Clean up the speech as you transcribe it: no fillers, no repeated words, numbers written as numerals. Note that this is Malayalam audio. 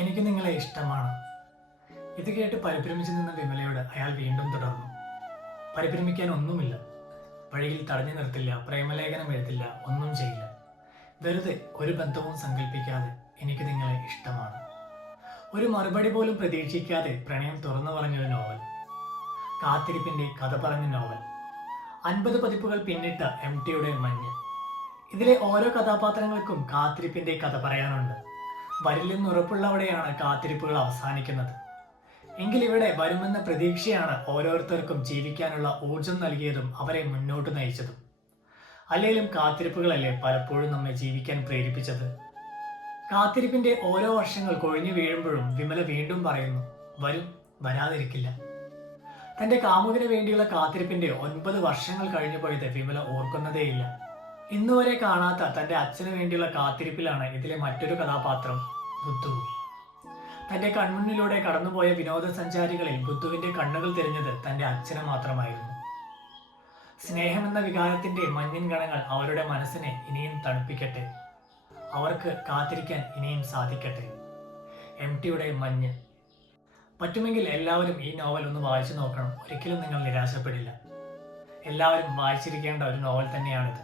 എനിക്ക് നിങ്ങളെ ഇഷ്ടമാണ്. ഇത് കേട്ട് പരിഭ്രമിച്ചു നിന്ന വിമലയോട് അയാൾ വീണ്ടും തുടർന്നു. പരിഭ്രമിക്കാൻ ഒന്നുമില്ല. വഴിയിൽ തടഞ്ഞു നിർത്തില്ല, പ്രേമലേഖനം എഴുതില്ല, ഒന്നും ചെയ്യില്ല. വെറുതെ ഒരു ബന്ധവും സങ്കല്പിക്കാതെ എനിക്ക് നിങ്ങളെ ഇഷ്ടമാണ്. ഒരു മറുപടി പോലും പ്രതീക്ഷിക്കാതെ പ്രണയം തുറന്നു പറഞ്ഞൊരു നോവൽ. കാത്തിരിപ്പിന്റെ കഥ പറഞ്ഞ നോവൽ. 50 പതിപ്പുകൾ പിന്നിട്ട MTയുടെ മഞ്ഞ്. ഇതിലെ ഓരോ കഥാപാത്രങ്ങൾക്കും കാത്തിരിപ്പിന്റെ കഥ പറയാനുണ്ട്. വരില്ലെന്ന് ഉറപ്പുള്ളവിടെയാണ് കാത്തിരിപ്പുകൾ അവസാനിക്കുന്നത്. എങ്കിൽ ഇവിടെ വരുമെന്ന പ്രതീക്ഷയാണ് ഓരോരുത്തർക്കും ജീവിക്കാനുള്ള ഊർജം നൽകിയതും അവരെ മുന്നോട്ട് നയിച്ചതും. അല്ലെങ്കിലും കാത്തിരിപ്പുകളല്ലേ പലപ്പോഴും നമ്മെ ജീവിക്കാൻ പ്രേരിപ്പിച്ചത്. കാത്തിരിപ്പിന്റെ ഓരോ വർഷങ്ങൾ കൊഴിഞ്ഞു വീഴുമ്പോഴും വിമല വീണ്ടും പറയുന്നു, വരും, വരാതിരിക്കില്ല. തന്റെ കാമുകന് വേണ്ടിയുള്ള കാത്തിരിപ്പിന്റെ 9 വർഷങ്ങൾ കഴിഞ്ഞു പോയത് വിമല ഓർക്കുന്നതേയില്ല. ഇന്നുവരെ കാണാത്ത തന്റെ അച്ഛന് വേണ്ടിയുള്ള കാത്തിരിപ്പിലാണ് ഇതിലെ മറ്റൊരു കഥാപാത്രം, ബുദ്ധു. തന്റെ കൺമുന്നിലൂടെ കടന്നുപോയ വിനോദസഞ്ചാരികളിൽ ബുദ്ധുവിന്റെ കണ്ണുകൾ തിരിഞ്ഞത് തന്റെ അച്ഛന് മാത്രമായിരുന്നു. സ്നേഹമെന്ന വികാരത്തിന്റെ മഞ്ഞിൻ കണങ്ങൾ അവരുടെ മനസ്സിനെ ഇനിയും തണുപ്പിക്കട്ടെ. അവർക്ക് കാത്തിരിക്കാൻ ഇനിയും സാധിക്കട്ടെ. MTയുടെ മഞ്ഞ്. പറ്റുമെങ്കിൽ എല്ലാവരും ഈ നോവൽ ഒന്ന് വായിച്ചു നോക്കണം. ഒരിക്കലും നിങ്ങൾ നിരാശപ്പെടില്ല. എല്ലാവരും വായിച്ചിരിക്കേണ്ട ഒരു നോവൽ തന്നെയാണിത്.